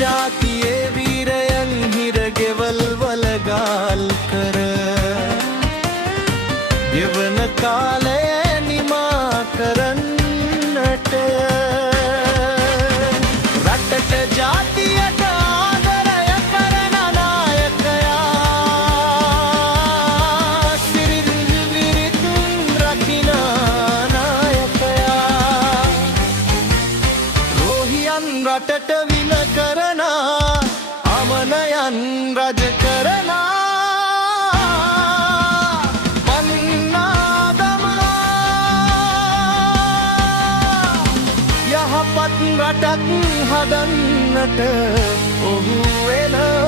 ජාතියේ වීරයන් හිරගෙවල් වල ගාල් කර යෙවන කාලය නිමා කරන්නට රටට ජාතියට ආදරය කරන නායකයා සිරිල් විරිත් රකින නායකයා රෝහියන් රටට විල කරන අමනයන් රජ කරන යහපත් රටක් හදන්නට ඔහු වෙනවා